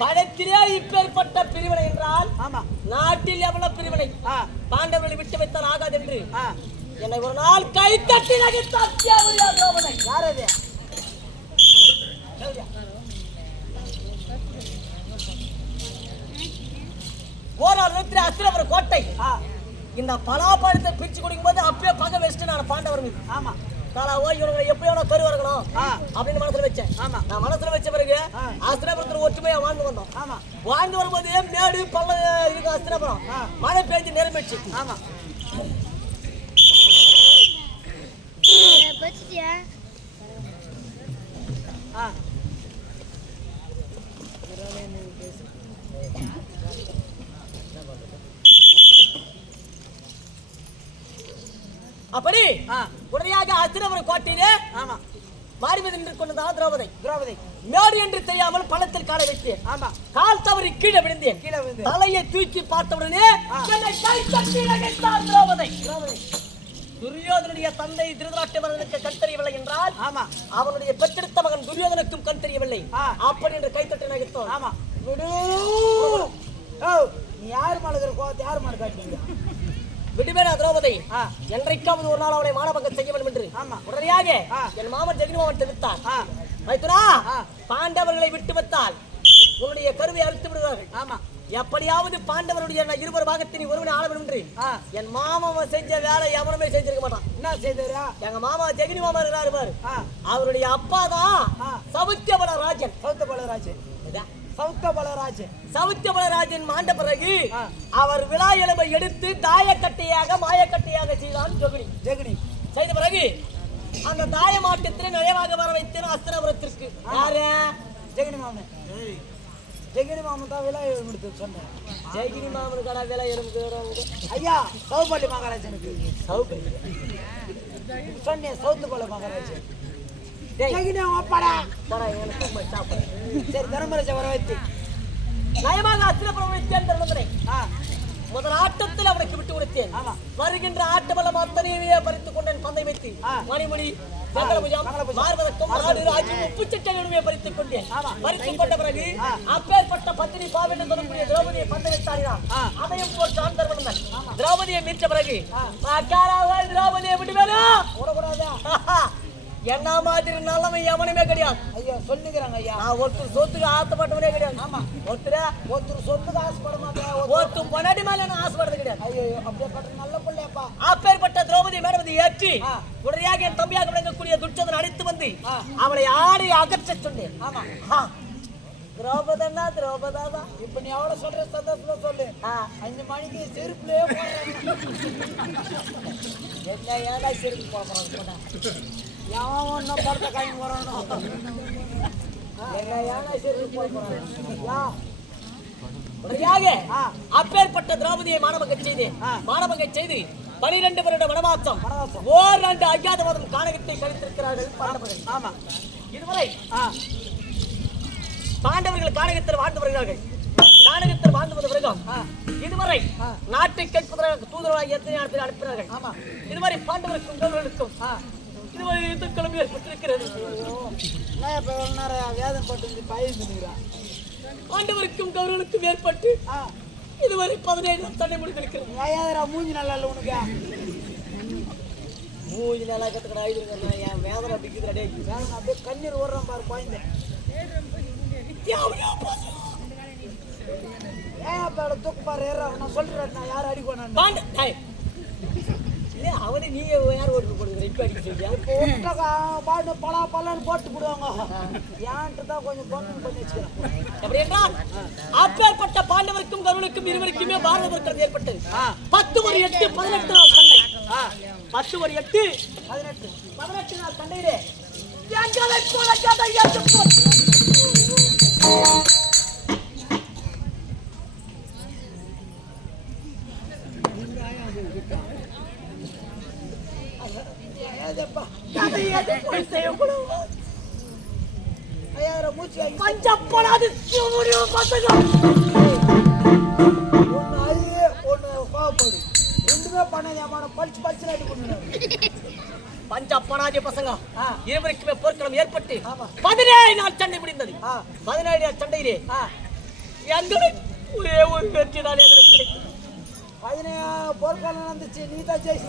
படத்திலே இப்பேற்பட்ட பிரிவினை என்றால் நாட்டில் எவ்வளவு பிரிவினை பாண்டவர்களை விட்டு வைத்தால் ஆகாது என்று என்னை ஒரு நாள் கை தட்டி நகைத்தார் திரௌபதி. யார் அது? ஓராள் அஸ்திரபுரம் கோட்டை இந்த பலாப்பழத்தை பிரிச்சு குடிக்கும் போது அப்பயே பகை வச்சுட்டு நான் பாண்டவர் மீது இவங்க எப்படியோ கரு வரணும் அப்படின்னு மனசுல வச்சேன். நான் மனசுல வச்ச பிறகு அஸ்திரபுரத்துல ஒற்றுமையா வாழ்ந்து வந்தோம். வாழ்ந்து வரும்போது மேடு பள்ள இருக்கு அஸ்திரபுரம் மழை பெஞ்சு நிரம்பிடுச்சு. அப்படி உடனடியாக அஸ்திரபுரம் கோட்டையிலே மாறிவது நின்று கொண்டதான் திரௌபதி மேடு என்று தெரியாமல் பள்ளத்தில் காலை வைத்தேன். கால் தவறி கீழே விழுந்தேன். தலையை தூக்கி பார்த்தவுடனே திரௌபதி. துரியோதனுடைய தந்தை திருதராஷ்டிரனுக்கு கண் தெரியவில்லை என்றால் அவனுடைய பெற்றெடுத்த மகன் துரியோதனுக்கும் கண் தெரியவில்லை. அப்படி என்று கைத்தட்டி நகைத்தோம். நீ யாரு மாளுகிற கோவத்தை யாரு மாடு காட்டுவீங்க? விடுவேனா திரௌபதி? என்றைக்காவது ஒரு நாள் அவனை மானபங்கம் செய்ய வேண்டும் என்று உடனடியாக என் மாமன் ஜெகனி மாமன் தெரிவித்தார். மைத்துனா, பாண்டவர்களை விட்டு வைத்தால் உன்னுடைய கருவை அறுத்து விடுவார்கள். எப்படியாவது பாண்டவருடைய இருவர் பாகத்தினை ஒருவனை ஆள வேண்டும் என்று என் மாமன் செஞ்ச வேலை எவனுமே செஞ்சிருக்க மாட்டான். என்ன செய்தாரா? எங்க மாமா ஜெகனி மாமா இருக்கிறாரு பாரு, அவருடைய அப்பா தான் சவுத்தியபலராஜன். சவுத்தியபலராஜன் மாண்ட பிறகு அவர் விழா எலும்பை எடுத்து தாயக்கட்டையாக மாயக்கட்டையாக செய்தான் ஜெகனி. செய்த பிறகு அந்த தாயமாட்டத்திலே நிறைவாக வர வைத்தேன் அஸ்திரபுரத்திற்கு. யாரு? ஜெகனி மாமன். ஜெகனி மாமன் தான் விழா எலும்பு சொன்னேன். ஜெகனி மாமன் கடை விழா எலும்பு ஐயா சௌபல்லி மகாராஜனுக்கு சொன்னேன். சவுத்துப்பள்ளி மகாராஜன் முதல் ஆட்டத்தில் அவனுக்கு விட்டு கொடுத்தேன். வருகின்ற ஆட்டபலம் அத்தனையே பறித்துக் கொண்டேன். பந்தை வைத்து மணிமணி பறித்துக் கொண்டேன். பறித்துக் கொண்ட பிறகு அப்பேற்பட்ட பத்தினி பாவென்று சொல்லக்கூடிய திரௌபதியை பந்தை வைத்தாடினான். அதையும் போட்டு ஆண்டர் வந்தான். திரௌபதியை மீட்ட பிறகு திரௌபதியை விட்டு வேணும் என்ன மாதிரி நல்லவன் எவனுமே கிடையாது. ஐயா சொல்லுகிறாங்க ஐயா, ஒருத்தர் சொத்துக்கு ஆசைப்பட்டவனே கிடையாது. ஒருத்தர் சொத்துக்கு ஆசைப்பட மாட்டேன். ஒருத்தர் பொன்னாடி மேல நான் ஆசைப்படுறது கிடையாது. ஐயோ அப்படியேப்பட்ட நல்ல பிள்ளையப்பா. அப்பேற்பட்ட திரௌபதி மேடவதி ஏற்றி உடனடியாக என் தம்பியாக விளங்கக்கூடிய துர்ச்சோதனை அழைத்து வந்து அவளை ஆடி அகற்ற சொன்னேன். திரௌபதா திரௌபதாதான். இப்ப நீ அவளை சொல்ற சந்தோஷமா சொல்லு. 5 மணிக்கு செருப்புலயே என்ன ஏதா செருப்பு போறாங்க ஒன்னும் படத்தை காய் போறணும். அப்பேற்பட்ட திரௌபதியை மானபங்கம் செய்து 12 வருட வனவாசம் ஓராண்டு அஜாதவாதம் கானகத்தை கழித்திருக்கிறார்கள். இதுவரை பாண்டவர்கள் கானகத்தில் வாழ்ந்து வருகிறார்கள். கானகத்தில் வாழ்ந்து வந்த பிறகும் இதுவரை நாட்டை கேட்பதற்கு தூதரவாக எத்தனை பேர் அனுப்பினார்கள். இதுவரை பாண்டவருக்கும் கௌரவர்களுக்கும் கிளம்பி ஏற்பட்டிருக்கிறது. ஆண்டவருக்கும் கௌரவனுக்கும் ஏற்பட்டு இதுவரை 17 தடை முடிந்திருக்கிறது. மூஞ்சி நல்லா இல்ல உனக்கு? மூஞ்சி நல்லா கத்துக்கடா. என் வேதனை அப்படிங்கிறது அப்படியே கண்ணீர் ஓடுறான் பாரு குழந்தை. ஏன் தூக்கு பாரு நான் சொல்றேன். நான் யாரும் அடிக்கணும் அவனே நீ யார் ஓட்டு போடுகிற இப்ப அடிக்க சொல்லியா? பாடு பலா பலான்னு போட்டு போடுவாங்க. ஏன்ட்டு தான் கொஞ்சம் பொண்ணு பண்ணி வச்சுக்கிறேன். அப்படி என்றால் அப்பேற்பட்ட பாண்டவருக்கும் கருவனுக்கும் இருவருக்குமே பாரத பொருட்கள் ஏற்பட்டது. 10 ஒரு 8 18 நாள் சண்டை. 10 ஒரு 8 18 நாள் சண்டையிலே எங்களை போல கதை ஏற்று பஞ்சப்படாது பஞ்சப்படாத பசங்க இருவருக்குமே போர்க்களம் ஏற்பட்டு 17 நாள் சண்டை முடிந்தது. 17 நாள் சண்டையிலே எங்களுக்கு ஒரே ஒரு வெற்றி தான் எங்களுக்கு கிடைக்கும். 17 போர்க்காலம் நடந்துச்சு, நீ தான் ஜெயிச்சு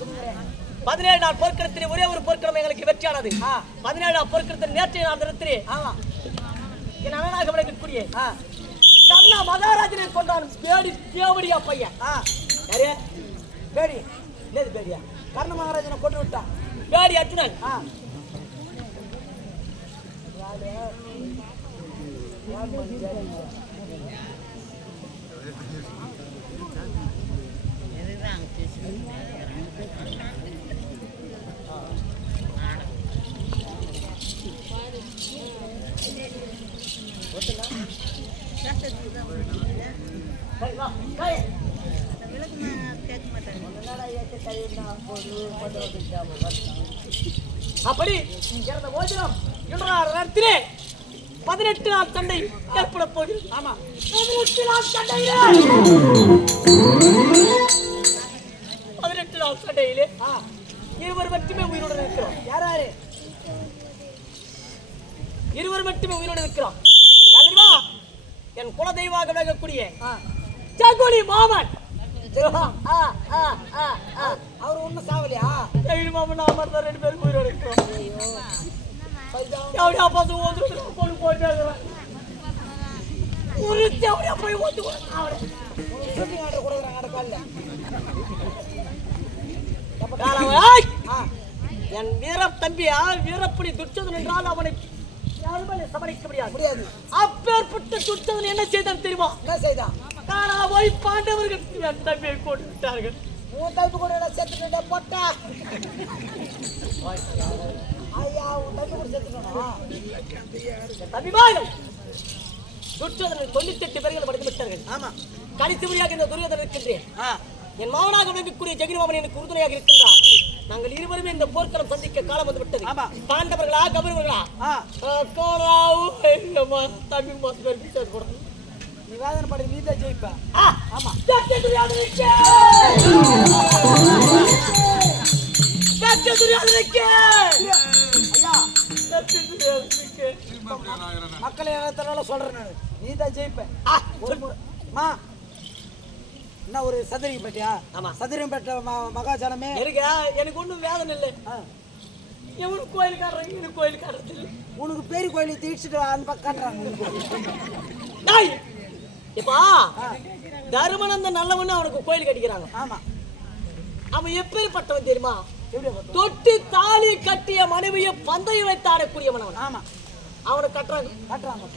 சொல்லுங்க. 17 நாள் போர்க்களத்திலே ஒரே ஒரு போர்க்களம் எங்களுக்கு வெற்றியானது. 17 நாள் போர்க்களத்தில் நேற்றைய நாள் தினத்திலே என் அண்ணனாக விளக்கக்கூடிய கர்ணா மகாராஜனை கொண்டான் பேடி தேவடியா பையன். யாரு பேடி? என்னது பேடியா? கர்ண மகாராஜனை கொண்டு விட்டான். பேடி அர்ஜுனன். அப்படி இறந்த மோதிரம் இடத்திலே 18 நாள் சண்டை ஏற்பட போகுது. ஆமா, 18 நாள் சண்டையிலே 18 நாள் சண்டையிலே இருவர் மட்டுமே உயிரோடு இருக்கிறோம். யாராரு? இருவர் மட்டுமே உயிரோடு இருக்கிறோம். என் குல தெய்வாக விளங்கக்கூடிய ஜகுலி மாமன். அவர் ஒன்னும் சாவலியா? ஜகுலி மாமன் நாம தான் 2 பேரும் உயிரோடு இருக்கிறோம். எப்படியா பார்த்து ஓட்டு கொண்டு போயிட்டாங்க. ஒரு எப்படியா போய் ஓட்டு என் வீர தம்பியா வீரப்படி துச்சதன் என்றால் அவனை யாருமே சமாளிக்க முடியாது. அப்பேற்பட்ட துச்சதன் என்ன செய்தான் தெரியுமா? என்ன செய்தான்? காணாம பாண்டவர்கள் என் தம்பியை கொண்டு விட்டார்கள். உன் தம்பி கூட செத்துட்டா போட்டா. ஐயா, உன் தம்பி கூட செத்துட்டா. தம்பிமார்கள் துச்சதனை 98 பேர்கள் படைத்து விட்டார்கள். ஆமா, கடைசி முறையாக இந்த துரியோதனன் இருக்கின்றேன். என் மாவனாக விளங்கக்கூடிய ஜெகன்மாமன் எனக்கு உறுதுணையாக இருக்கின்றார். நாங்கள் இருவருமே இந்த போர்க்களம் சந்திக்க காலம் வந்து விட்டது. பாண்டவர்களா கௌரவர்களா? தம்பி மாசம் நீ வேதனை படி, நீ தான் ஜெயிப்ப. ஆமா, மக்களை சொல்றேன், நீ தான் ஜெயிப்ப. என்ன ஒரு சதுரங்கப்பேட்டையா? ஆமா, சதுரங்கப்பேட்டை மகாஜனமே இருக்கா? எனக்கு ஒண்ணும் வேதனை இல்லை. எவனு கோயில் காட்டுறாங்க, எனக்கு கோயில் காட்டுறது இல்லை. உனக்கு பேரு கோயிலை தீட்சிட்டு அந்த பக்கம் காட்டுறாங்க. இப்பா தருமனந்த நல்லவன்னு அவனுக்கு கோயில் கட்டிக்கிறாங்க. ஆமா, அவன் எப்பேற்பட்டவன் தெரியுமா? தொட்டி தாலி கட்டிய மனைவியை பந்தயம் வைத்து ஆடக்கூடியவன் அவன். ஆமா, அவனை கட்டுறாங்க.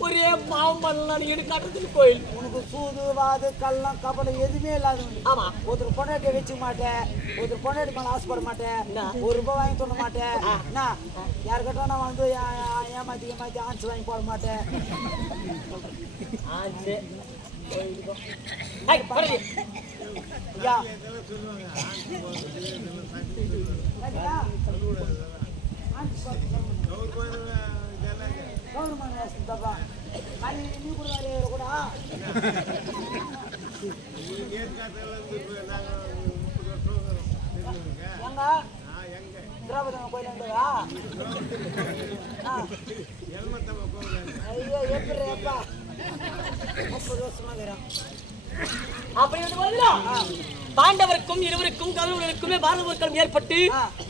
ஒரே பாவம் பண்ணலாம் கட்டுறதுக்கு கோயில். உனக்கு சூது வாது கள்ளம் கபலம் எதுவுமே இல்லாத. ஆமா, ஒருத்தர் பொண்டாட்டியை வச்சுக்க மாட்டேன், ஒருத்தர் பொண்டாட்டி மேல ஆசைப்பட மாட்டேன், ₹1 வாங்கி சொல்ல மாட்டேன். என்ன யார் கட்டா நான் வந்து ஏமாத்தி ஆன்சு வாங்கி போட மாட்டேன். ஐயா கவர்மெண்ட் வசதிப்பா நீ கூட எங்க திராவிட கோயில் இருந்ததா? ஐயோ எப்படி அப்பா 30 வருஷமா இருக்கிறான். பாண்டவருக்கும் இருவருக்கும் கௌரவர்களுக்குமே பாரத போர்க்களம் ஏற்பட்டு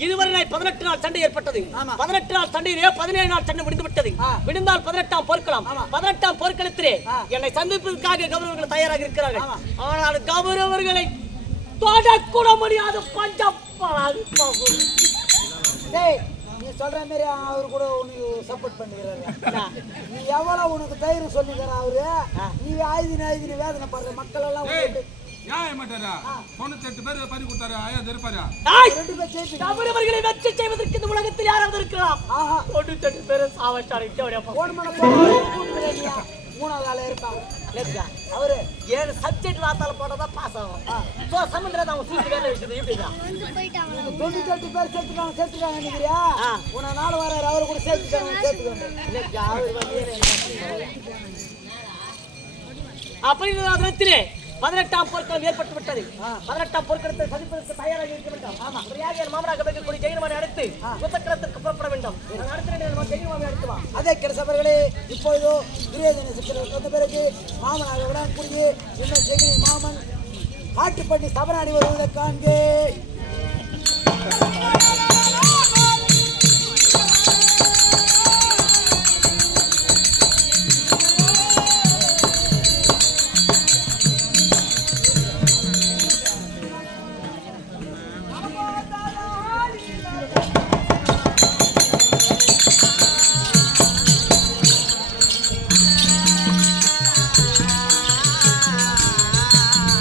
இதுவரை 18 நாள் சண்டை ஏற்பட்டது. 18 நாள் சண்டையிலே 17 நாள் சண்டை முடிந்து விட்டது. விடுந்தால் 18ஆம் போர்க்களம். 18ஆம் போர்க்களத்திலே என்னை சந்திப்பதற்காக கௌரவர்கள் தயாராக இருக்கிறார்கள். ஆனால் கௌரவர்களை தொடக்கூட முடியாது. நீ சொல்ற மாதிரி அவரு கூட உனக்கு சப்போர்ட் பண்ணுகிறாரு. நீ எவ்வளவு உனக்கு தைரியம் சொல்லிக்கிற அவரு, நீ ஆயுதின வேதனை படுற மக்கள் எல்லாம் வெற்றி செய்வதற்கு இந்த உலகத்தில் யாராவது இருக்கலாம்? 98 பேர் மூணாவது ஆள இருப்பாங்க. அவரு 7 சப்ஜெக்ட் வாத்தால போட்டதான் பாஸ் ஆகும். சமுதிரம் அவங்க சூழ்ச்சி வேலை இருக்குது. இப்படிதான் 98 பேர் சேர்த்துக்காங்க நினைக்கிறியா? உன நாள் வர்றாரு, அவரு கூட சேர்த்துக்காங்க. அப்படி 18ஆம் போர்க்களம் ஏற்பட்டு விட்டது. 18ஆம் போர்க்களத்தை சந்திப்பதற்கு தயாராக இருக்க வேண்டும். ஆமா, சரியாக என் மாமனாக இருக்கக்கூடிய ஜெயமானை அடுத்து யுத்தக்களத்திற்கு புறப்பட வேண்டும். நான் அடுத்த ஜெயமானை அடுத்து வா. அதே கிடைச்சவர்களே, இப்பொழுதோ துரியோதன சக்கரவர்த்தி வந்த பிறகு மாமனாக விடாக்கூடிய இன்னும் ஜெகினி மாமன் காட்டுப்பட்டி சபராடி வருவதை காண்க.